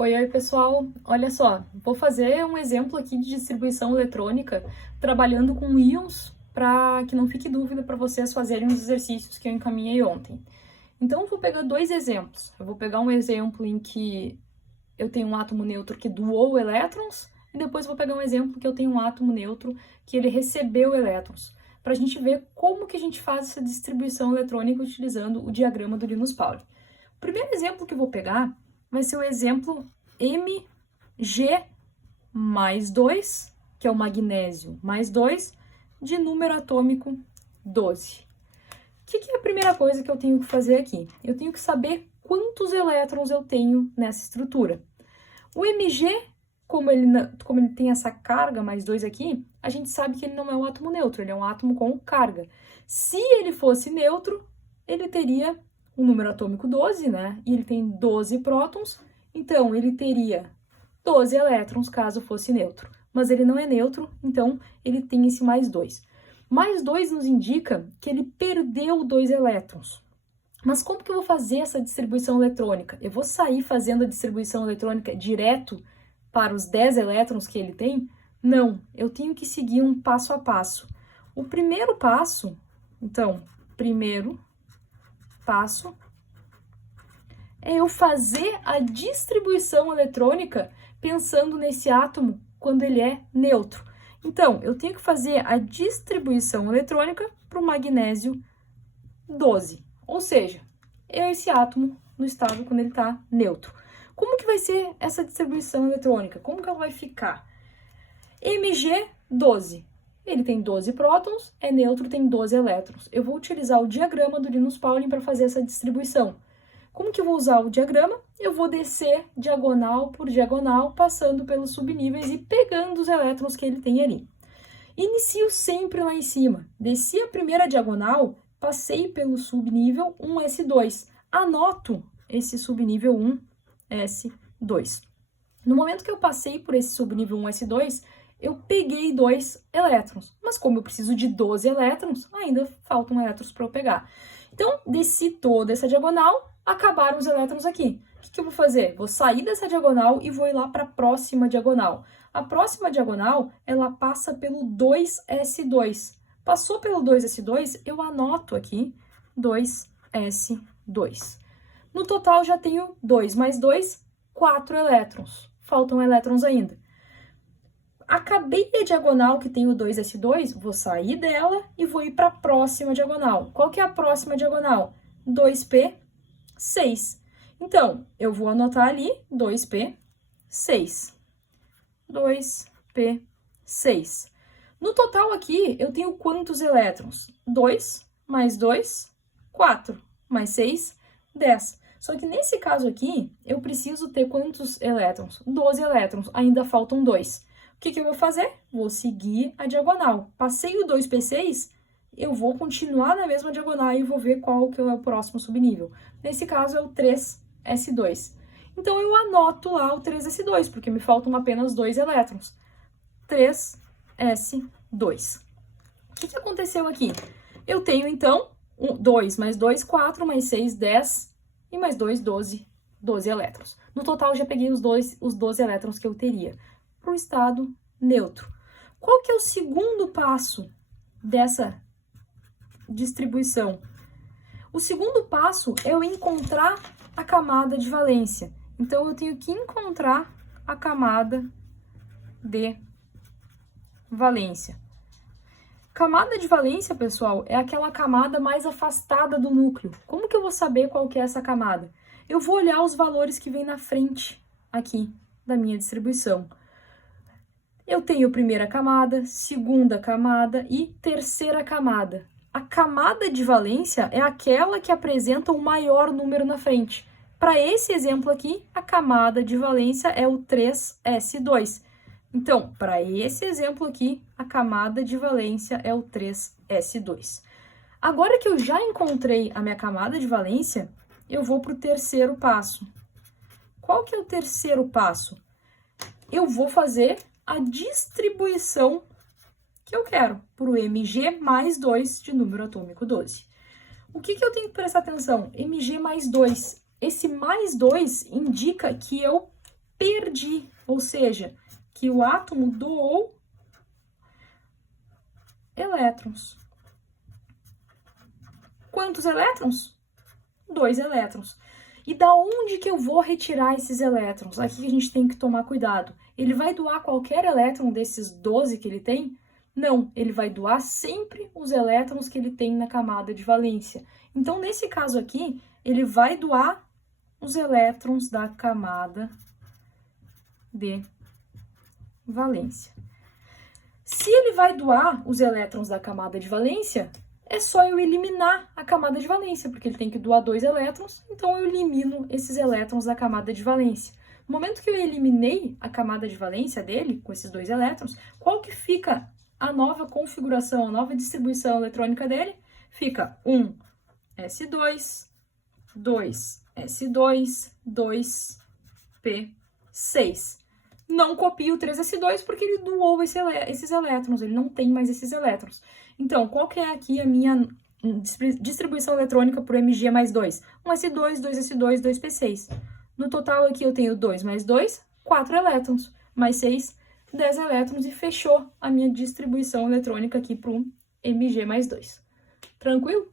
Oi, pessoal, olha só, vou fazer um exemplo aqui de distribuição eletrônica trabalhando com íons para que não fique dúvida para vocês fazerem os exercícios que eu encaminhei ontem. Então, eu vou pegar dois exemplos. Eu vou pegar um exemplo em que eu tenho um átomo neutro que doou elétrons e depois vou pegar um exemplo que eu tenho um átomo neutro que ele recebeu elétrons, para a gente ver como que a gente faz essa distribuição eletrônica utilizando o diagrama do Linus Pauling. O primeiro exemplo que eu vou pegar vai ser o exemplo Mg mais 2, que é o magnésio mais 2, de número atômico 12. O que é a primeira coisa que eu tenho que fazer aqui? Eu tenho que saber quantos elétrons eu tenho nessa estrutura. O Mg, como ele tem essa carga mais 2 aqui, a gente sabe que ele não é um átomo neutro, ele é um átomo com carga. Se ele fosse neutro, ele teria um número atômico 12, né? E ele tem 12 prótons, então ele teria 12 elétrons caso fosse neutro. Mas ele não é neutro, então ele tem esse mais 2. Mais 2 nos indica que ele perdeu 2 elétrons. Mas como que eu vou fazer essa distribuição eletrônica? Eu vou sair fazendo a distribuição eletrônica direto para os 10 elétrons que ele tem? Não, eu tenho que seguir um passo a passo. O primeiro passo, então, primeiro passo é eu fazer a distribuição eletrônica pensando nesse átomo quando ele é neutro. Então, eu tenho que fazer a distribuição eletrônica para o magnésio 12, ou seja, é esse átomo no estado quando ele está neutro. Como que vai ser essa distribuição eletrônica? Como que ela vai ficar? Mg12, ele tem 12 prótons, é neutro, tem 12 elétrons. Eu vou utilizar o diagrama do Linus Pauling para fazer essa distribuição. Como que eu vou usar o diagrama? Eu vou descer diagonal por diagonal, passando pelos subníveis e pegando os elétrons que ele tem ali. Inicio sempre lá em cima. Desci a primeira diagonal, passei pelo subnível 1s2. Anoto esse subnível 1s2. No momento que eu passei por esse subnível 1s2, eu peguei 2 elétrons. Mas como eu preciso de 12 elétrons, ainda faltam elétrons para eu pegar. Então, desci toda essa diagonal, acabaram os elétrons aqui. O que eu vou fazer? Vou sair dessa diagonal e vou ir lá para a próxima diagonal. A próxima diagonal, ela passa pelo 2s2. Passou pelo 2s2, eu anoto aqui 2s2. No total, já tenho 2 mais 2, 4 elétrons. Faltam elétrons ainda. Acabei a diagonal que tem o 2s2, vou sair dela e vou ir para a próxima diagonal. Qual que é a próxima diagonal? 2p6. Então, eu vou anotar ali 2p6. 2p6. No total aqui, eu tenho quantos elétrons? 2 mais 2, 4. Mais 6, 10. Só que nesse caso aqui, eu preciso ter quantos elétrons? 12 elétrons. Ainda faltam 2. O que eu vou fazer? Vou seguir a diagonal. Passei o 2p6, eu vou continuar na mesma diagonal e vou ver qual que é o próximo subnível. Nesse caso, é o 3s2. Então, eu anoto lá o 3s2, porque me faltam apenas 2 elétrons. 3s2. O que aconteceu aqui? Eu tenho, então, 2 mais 2, 4, mais 6, 10, e mais 2, 12 elétrons. No total, já peguei os 12 elétrons que eu teria para o estado neutro. Qual que é o segundo passo dessa distribuição? O segundo passo é eu encontrar a camada de valência. Então, eu tenho que encontrar a camada de valência. Camada de valência, pessoal, é aquela camada mais afastada do núcleo. Como que eu vou saber qual que é essa camada? Eu vou olhar os valores que vem na frente aqui da minha distribuição. Eu tenho primeira camada, segunda camada e terceira camada. A camada de valência é aquela que apresenta o maior número na frente. Para esse exemplo aqui, a camada de valência é o 3s2. Então, para esse exemplo aqui, a camada de valência é o 3s2. Agora que eu já encontrei a minha camada de valência, eu vou para o terceiro passo. Qual que é o terceiro passo? Eu vou fazer a distribuição que eu quero para o Mg mais 2 de número atômico 12. O que eu tenho que prestar atenção? Mg mais 2. Esse mais 2 indica que eu perdi, ou seja, que o átomo doou elétrons. Quantos elétrons? 2 elétrons. E da onde que eu vou retirar esses elétrons? Aqui que a gente tem que tomar cuidado. Ele vai doar qualquer elétron desses 12 que ele tem? Não, ele vai doar sempre os elétrons que ele tem na camada de valência. Então, nesse caso aqui, ele vai doar os elétrons da camada de valência. Se ele vai doar os elétrons da camada de valência, é só eu eliminar a camada de valência, porque ele tem que doar 2 elétrons, então eu elimino esses elétrons da camada de valência. No momento que eu eliminei a camada de valência dele, com esses 2 elétrons, qual que fica a nova configuração, a nova distribuição eletrônica dele? Fica 1 S2, 2 S2, 2 P6. Não copio o 3s2 porque ele doou esses elétrons, ele não tem mais esses elétrons. Então, qual que é aqui a minha distribuição eletrônica por Mg mais 2? 1s2, 2s2, 2p6. No total aqui eu tenho 2 mais 2, 4 elétrons, mais 6, 10 elétrons e fechou a minha distribuição eletrônica aqui para o Mg mais 2. Tranquilo?